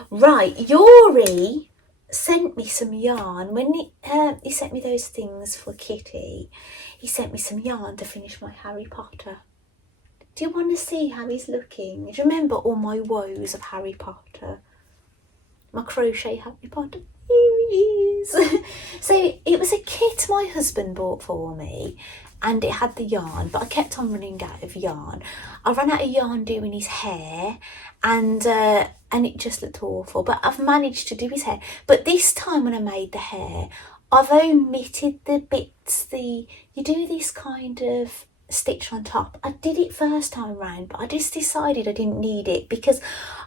Right, Yuri sent me some yarn. When he sent me those things for Kitty, he sent me some yarn to finish my Harry Potter. Do you want to see how he's looking? Do you remember all my woes of Harry Potter? My crochet Harry Potter. Here he is. So it was a kit my husband bought for me, and it had the yarn, but I kept on running out of yarn. I ran out of yarn doing his hair, and it just looked awful. But I've managed to do his hair. But this time when I made the hair, I've omitted the bits. You do this kind of stitch on top. I did it first time round, but I just decided I didn't need it because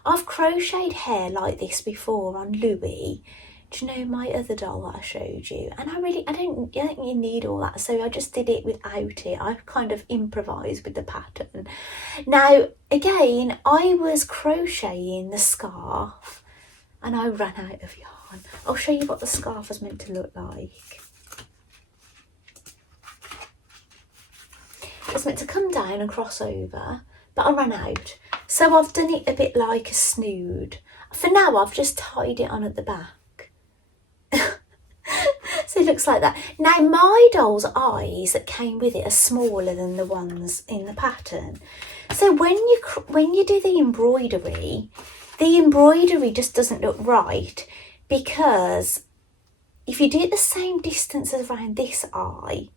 I've crocheted hair like this before on Louis. Do you know my other doll that I showed you? And I don't think you need all that, so I just did it without it. I kind of improvised with the pattern. Now again, I was crocheting the scarf and I ran out of yarn. I'll show you what the scarf was meant to look like. It's meant to come down and cross over, but I ran out. So I've done it a bit like a snood. For now, I've just tied it on at the back. So it looks like that. Now, my doll's eyes that came with it are smaller than the ones in the pattern. So when you do the embroidery just doesn't look right, because if you do it the same distance as around this eye,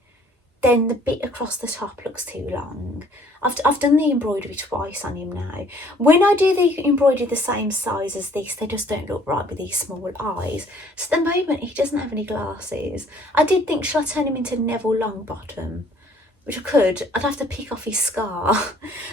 then the bit across the top looks too long. I've done the embroidery twice on him now. When I do the embroidery the same size as this, they just don't look right with these small eyes. So at the moment, he doesn't have any glasses. I did think, should I turn him into Neville Longbottom? Which I could. I'd have to pick off his scar.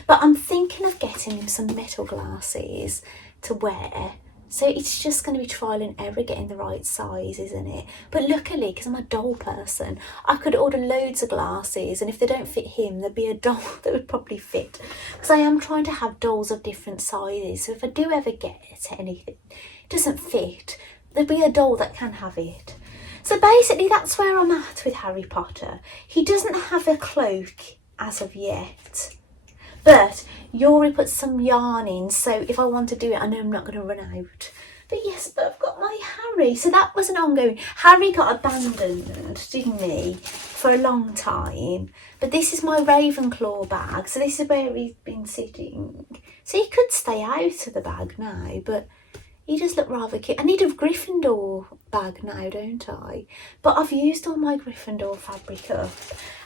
But I'm thinking of getting him some metal glasses to wear. So it's just going to be trial and error getting the right size, isn't it? But luckily, because I'm a doll person, I could order loads of glasses, and if they don't fit him, there'd be a doll that would probably fit. Because I am trying to have dolls of different sizes, so if I do ever get anything it doesn't fit, there'll be a doll that can have it. So basically, that's where I'm at with Harry Potter. He doesn't have a cloak as of yet. But Yuri put some yarn in, so if I want to do it, I know I'm not going to run out. But yes, but I've got my Harry. So that was an ongoing. Harry got abandoned, didn't he, for a long time. But this is my Ravenclaw bag. So this is where he's been sitting. So he could stay out of the bag now, but he does look rather cute. I need a Gryffindor bag now, don't I? But I've used all my Gryffindor fabric up.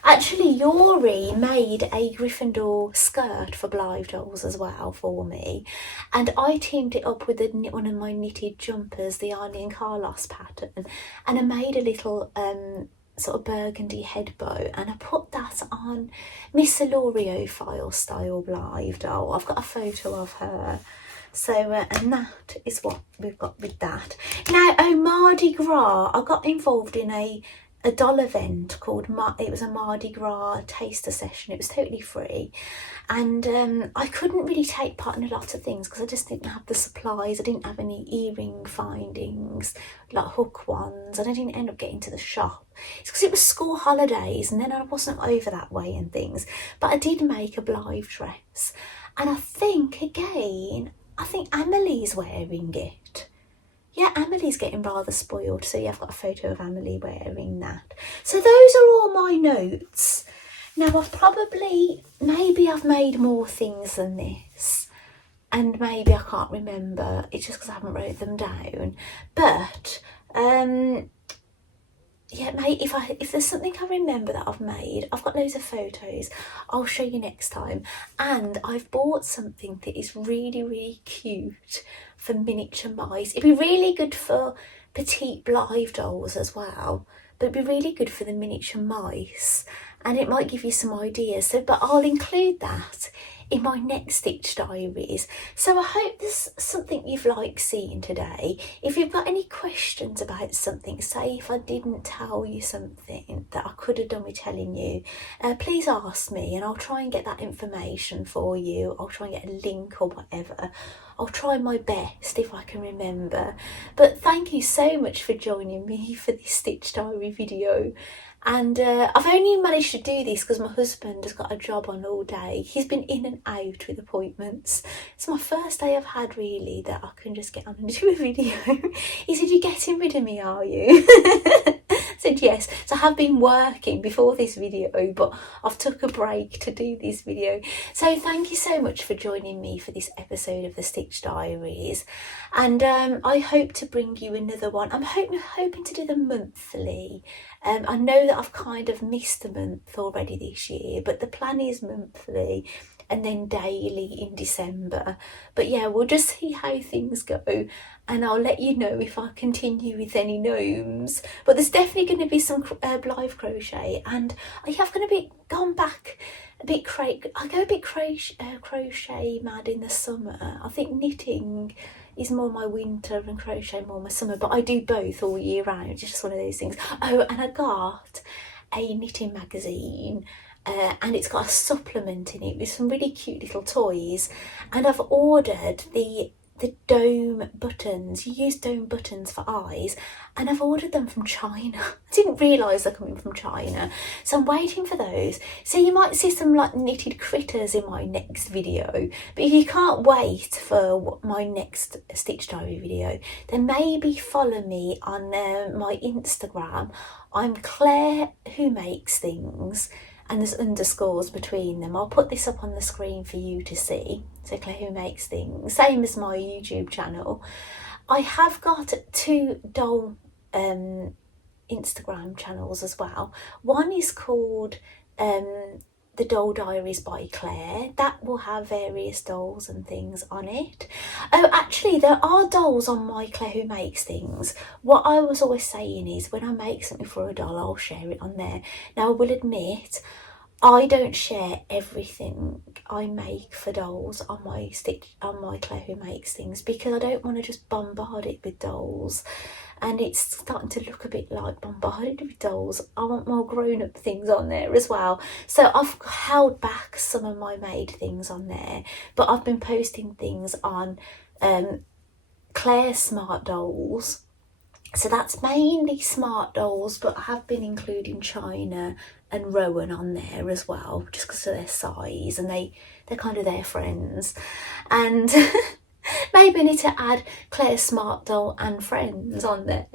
Actually, Yuri made a Gryffindor skirt for Blythe Dolls as well for me. And I teamed it up with one of my knitted jumpers, the Arnie and Carlos pattern. And I made a little sort of burgundy head bow. And I put that on Miss Alorio file style Blythe doll. I've got a photo of her. So, and that is what we've got with that. Now, Mardi Gras, I got involved in a doll event called, it was a Mardi Gras taster session. It was totally free. And I couldn't really take part in a lot of things because I just didn't have the supplies. I didn't have any earring findings, like hook ones, and I didn't end up getting to the shop. It's because it was school holidays and then I wasn't over that way and things. But I did make a Blythe dress. And I think, again, Amelie's wearing it. Yeah, Amelie's getting rather spoiled. So yeah, I've got a photo of Amelie wearing that. So those are all my notes. Now maybe I've made more things than this. And maybe I can't remember. It's just because I haven't wrote them down. But, yeah, mate, if there's something I remember that I've made, I've got loads of photos. I'll show you next time. And I've bought something that is really, really cute for miniature mice. It'd be really good for petite Blythe dolls as well, but it'd be really good for the miniature mice. and it might give you some ideas. So, but I'll include that in my next stitch diaries. So I hope there's something you've liked seeing today. If you've got any questions about something, say if I didn't tell you something that I could have done with telling you, please ask me and I'll try and get that information for you. I'll try and get a link or whatever. I'll try my best if I can remember. But thank you so much for joining me for this stitch diary video. And I've only managed to do this because my husband has got a job on all day. He's been in and out with appointments. It's my first day I've had really that I can just get on and do a video. He said, "You're getting rid of me, are you?" I said yes. So I have been working before this video, but I've took a break to do this video. So thank you so much for joining me for this episode of the Stitch Diaries. And I hope to bring you another one. I'm hoping to do them monthly. I know that I've kind of missed a month already this year, but the plan is monthly and then daily in December. But yeah, we'll just see how things go, and I'll let you know if I continue with any gnomes. But there's definitely going to be some live crochet, and I have going to be gone back a bit. I go a bit crochet mad in the summer. I think knitting is more my winter and crochet more my summer, but I do both all year round. It's just one of those things. Oh, and I got a knitting magazine, and it's got a supplement in it with some really cute little toys, and I've ordered the dome buttons. You use dome buttons for eyes, and I've ordered them from China. I didn't realise they're coming from China, so I'm waiting for those. So you might see some like knitted critters in my next video, but if you can't wait for my next stitch diary video, then maybe follow me on my Instagram. I'm Claire Who Makes Things, and there's underscores between them. I'll put this up on the screen for you to see. So Claire Who Makes Things, same as my YouTube channel. I have got 2 doll Instagram channels as well. One is called The Doll Diaries by Claire. That will have various dolls and things on it. Oh, actually, there are dolls on my Claire Who Makes Things. What I was always saying is when I make something for a doll, I'll share it on there. Now, I will admit, I don't share everything I make for dolls on my Claire Who Makes Things, because I don't want to just bombard it with dolls, and it's starting to look a bit like bombarded with dolls. I want more grown-up things on there as well. So I've held back some of my made things on there, but I've been posting things on Claire Smart Dolls. So that's mainly smart dolls, but I have been including China and Rowan on there as well, just because of their size, and they're kind of their friends. And maybe I need to add Claire Smart Doll and Friends on there.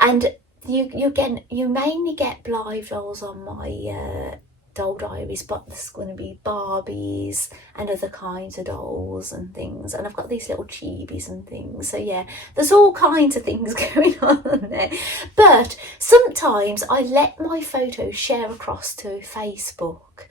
And you mainly get live dolls on my doll diaries, but there's going to be Barbies and other kinds of dolls and things, and I've got these little chibis and things. So yeah, there's all kinds of things going on there. But sometimes I let my photos share across to Facebook,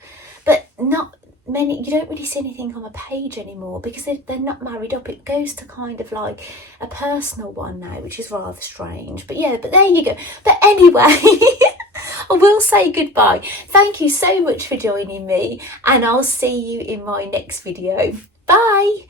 but not many. You don't really see anything on my page anymore because they're not married up. It goes to kind of like a personal one now, which is rather strange. But yeah, but there you go. But anyway, I will say goodbye. Thank you so much for joining me, and I'll see you in my next video. Bye.